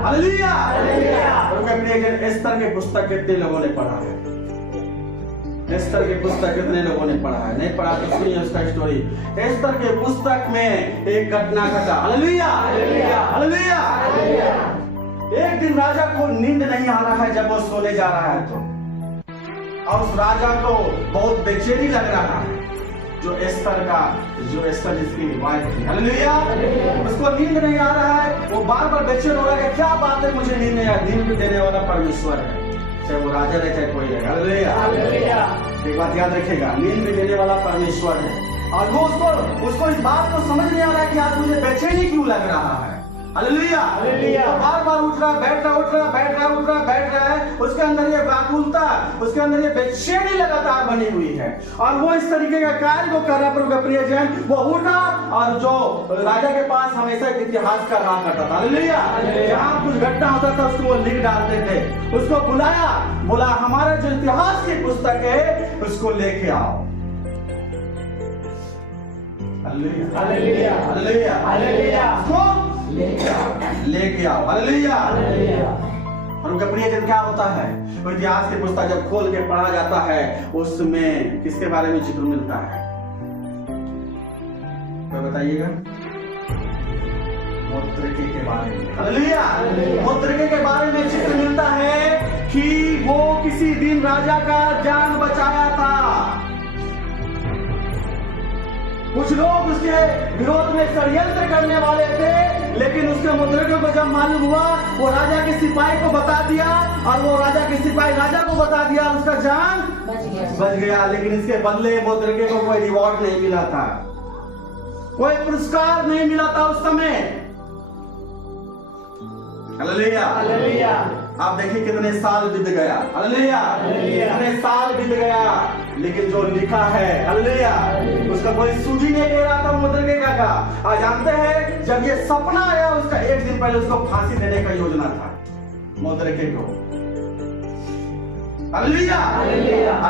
Hallelujah. Esther की पुस्तक कितने लोगों ने पढ़ा है? एस्तर की पुस्तक कितने लोगों ने पढ़ा है? नहीं पढ़ा तो सुनिए उसका स्टोरी। एस्तर के पुस्तक में एक घटना घटा। Hallelujah hallelujah. एक दिन राजा को नींद नहीं आ रहा है जब वो सोने जा रहा है तो, और उस राजा को बहुत बेचैनी लग रहा है। जो एस्तर जिसकी वाइफ थी, हालेलुया, उसको नींद नहीं आ रहा है। वो बार बार बेचैन हो रहा है, क्या बात है मुझे नींद नहीं आ रही। नींद भी देने वाला परमेश्वर है, चाहे वो राजा रहे चाहे कोई रहे। हालेलुया। एक बात याद रखेगा, नींद भी देने वाला परमेश्वर है। और वो उसको इस बात को समझ नहीं आ रहा है कि आज मुझे बेचैनी क्यों लग रहा है। हालेलुया। बार बार उठ रहा, बैठ रहा, उठ रहा, बैठ रहा, उठ रहा, बैठ रहा है। उसके अंदर ये व्याकुलता, उसके अंदर ये बेचैनी लगातार बनी हुई है। और वो इस तरीके का कार्य को कर रहा। प्रभु का प्रिय जन, वो उठा और जो राजा के पास हमेशा एक इतिहास का रहा करता था, हालेलुया, जहाँ कुछ घटना होता था उसको वो लिख डालते थे। उसको बुलाया, बोला हमारा जो इतिहास की पुस्तक है उसको लेके आओ। Hallelujah hallelujah hallelujah. लेके आओ। हालेलुया। और उनका प्रियजन क्या होता है? वो इतिहास की पुस्तक जब खोल के पढ़ा जाता है उसमें किसके बारे में जिक्र मिलता है? तो बताइएगा। मोद्रेके के बारे में। हालेलुया। मोद्रेके के बारे में जिक्र मिलता है कि वो किसी दिन राजा का जान बचाया था। कुछ लोग उसके विरोध में षड्यंत्र करने वाले थे, लेकिन उसके मुद्रिकों को जब मालूम हुआ, वो राजा के सिपाही को बता दिया, और वो राजा के सिपाही राजा को बता दिया, उसका जान बच गया। लेकिन इसके बदले मुद्रिके को कोई रिवॉर्ड नहीं मिला था, कोई पुरस्कार नहीं मिला था उस समय। Hallelujah hallelujah. आप देखिए कितने साल बीत गया। हालेलुया कितने साल बीत गया, लेकिन जो लिखा है, हालेलुया, उसका कोई सूझी नहीं दे रहा था मुद्रिके का। आज जानते हैं जब ये सपना आया, उसका एक दिन पहले उसको फांसी देने का योजना था मुद्रिके को। हालेलुया।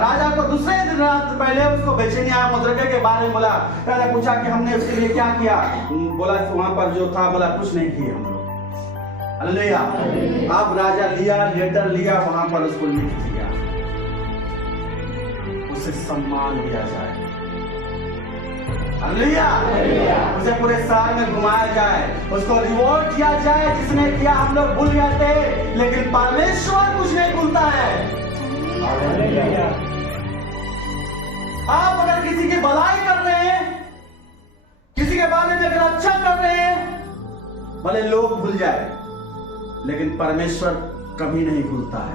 राजा को दूसरे दिन रात पहले उसको बेचैनी आया, मुद्रिके के बारे में बोला। राजा पूछा कि हमने उसके लिए क्या किया? बोला वहां पर जो था, बोला कुछ नहीं किया हम लोग। हालेलुया। अब राजा लिया, लेटर लिया, वहां पर उसको लिख दिया, उसे सम्मान दिया जाए। हालेलुया। उसे पूरे शहर में घुमाया जाए, उसको रिवॉर्ड दिया जाए। जिसने किया हम लोग भूल गए थे, लेकिन परमेश्वर कुछ नहीं भूलता है। आप अगर किसी की भलाई कर रहे हैं, किसी के बारे में अगर अच्छा कर रहे हैं, भले लोग भूल जाए, लेकिन परमेश्वर कभी नहीं भूलता है।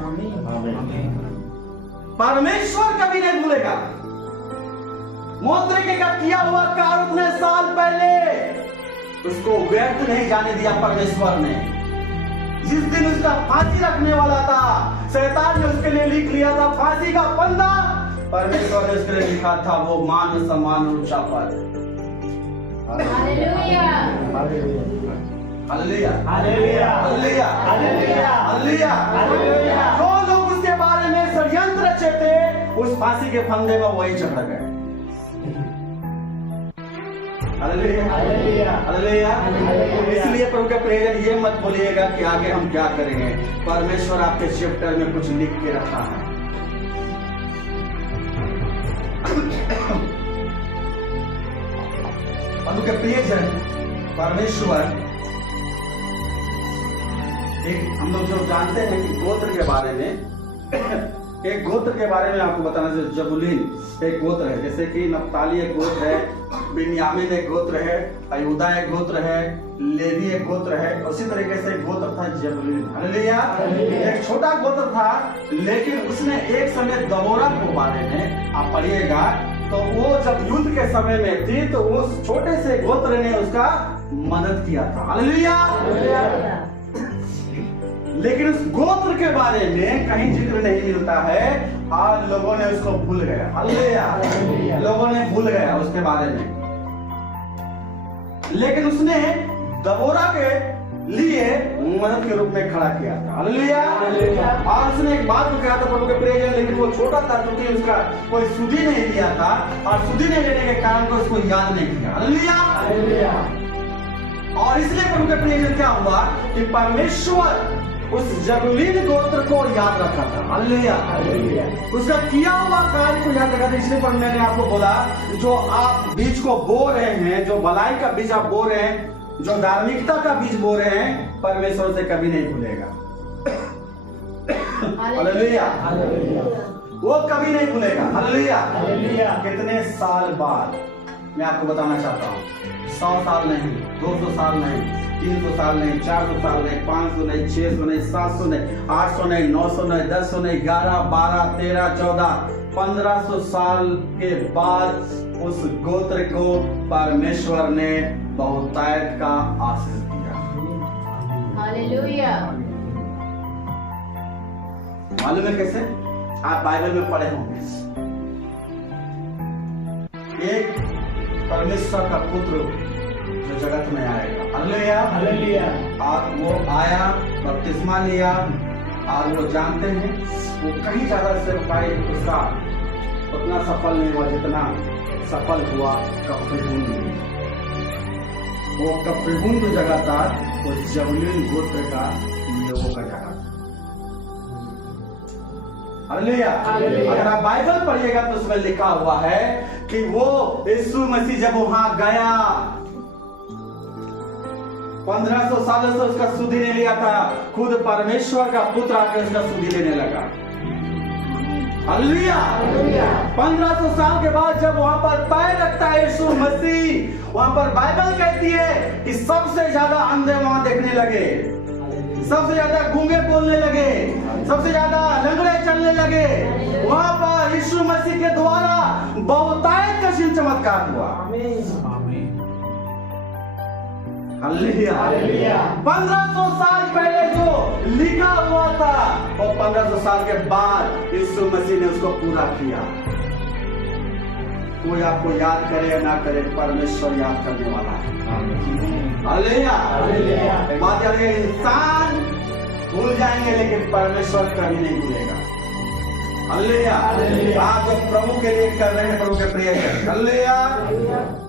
परमेश्वर कभी नहीं भूलेगा। मुद्रिके का किया हुआ कार्य उतने साल पहले उसको व्यर्थ नहीं जाने दिया परमेश्वर ने। जिस दिन उसका फांसी रखने वाला था, शैतान ने उसके लिए लिख लिया था फांसी का फंदा, परमेश्वर ने उसके लिए लिखा था वो मान सम्मान ऊंचा पद। Hallelujah hallelujah hallelujah hallelujah hallelujah hallelujah. जो लोग उसके बारे में षड्यंत्र रचे थे, उस फांसी के फंदे में वही चढ़ गए। Hallelujah hallelujah hallelujah. इसलिए प्रभु के प्रियजन, ये मत बोलिएगा कि आगे हम क्या करेंगे। परमेश्वर आपके चैप्टर में कुछ लिख के रखा है। प्रभु के प्रियजन, परमेश्वर एक, हम लोग जो जानते हैं कि गोत्र के बारे में, एक गोत्र के बारे में आपको बताना चाहिए। जबूलून एक गोत्र है, जैसे कि नप्ताली एक गोत्र है, बिन्यामीन एक गोत्र है, यहूदा एक गोत्र है, लेवी एक गोत्र है। उसी तरीके से एक गोत्र था जबूलून। हालेलुया। एक छोटा गोत्र था, लेकिन उसने एक समय दबोरा के बारे में आप पढ़िएगा, तो वो जब युद्ध के समय में थी, तो उस छोटे से गोत्र ने उसका मदद किया था। हालेलुया। लेकिन उस गोत्र के बारे में कहीं जिक्र नहीं मिलता है, आज लोगों ने उसको भूल गया। हालेलुया। लोगों ने भूल गया उसके बारे में, लेकिन उसने दबोरा के लिए मदद के रूप में खड़ा किया था। हालेलुया। और उसने एक बात भी कहा था प्रभु के प्रियजन, लेकिन वो छोटा था, क्योंकि उसका कोई सुधि नहीं लिया था, और सुधि नहीं लेने के कारण को उसको याद नहीं किया। हालेलुया। और इसलिए प्रभु के प्रियजन क्या हुआ कि परमेश्वर उस जबूलून गोत्र को याद रखा था। हालेलुया, उसका किया हुआ कार्य को याद रखा था। इसलिए पर मैंने आपको बोला, जो आप बीज को बो रहे हैं, जो भलाई का बीज आप बो रहे हैं, जो धार्मिकता का बीज बो रहे हैं, परमेश्वर से कभी नहीं भूलेगा। हालेलुया, वो कभी नहीं भूलेगा। हालेलुया। कितने साल बाद मैं आपको बताना चाहता हूँ, 100 साल नहीं, 200 साल नहीं, 300 साल नहीं, 400 साल नहीं, 500 नहीं, 600 नहीं, 700 नहीं, 800 नहीं, 900 नहीं, 1000 नहीं, 11, 12, 13, 14, 1500 साल के बाद उस गोत्र को परमेश्वर ने बहुतायत का आशीष दिया। हालेलुया। मालूम है कैसे? आप बाइबल में पढ़े होंगे, एक परमेश्वर का पुत्र जो जगत में आएगा। हालेलुया। आप वो आया, बपतिस्मा लिया, और वो जानते हैं वो कहीं ज्यादा सेवकाई उसका उतना सफल नहीं हुआ जितना सफल हुआ कफरनहूम में। वो कफरनहूम जो जगह था वो जबूलून गोत्र का लोगों का जगह था। हालेलुया। अगर आप बाइबल पढ़िएगा तो उसमें लिखा हुआ है कि वो यीशु मसीह जब वहां गया, 1500 सालों से उसका सुधि नहीं लिया था, खुद परमेश्वर का पुत्र आके उसका सुधि लेने लगा। हालेलुया। 1500 साल के बाद जब वहां पर पैर रखता है यीशु मसीह, वहां पर बाइबल कहती है कि सबसे ज्यादा अंधे वहां देखने लगे, सबसे ज्यादा गूंगे बोलने लगे, सबसे ज्यादा लंगड़े चलने लगे। वहां पर यीशु मसीह के द्वारा बहुतायत का चिन्ह चमत्कार हुआ। हालेलुया। 1500 साल पहले जो लिखा हुआ था, और 1500 साल के बाद यीशु मसीह ने उसको पूरा किया। कोई आपको याद करे या ना करे, परमेश्वर याद करने वाला है। हालेलुया। बात याद है, इंसान भूल जाएंगे लेकिन परमेश्वर कभी नहीं भूलेगा। हालेलुया। आप जो प्रभु के लिए कर रहे हैं, प्रभु के प्रिय है। हालेलुया।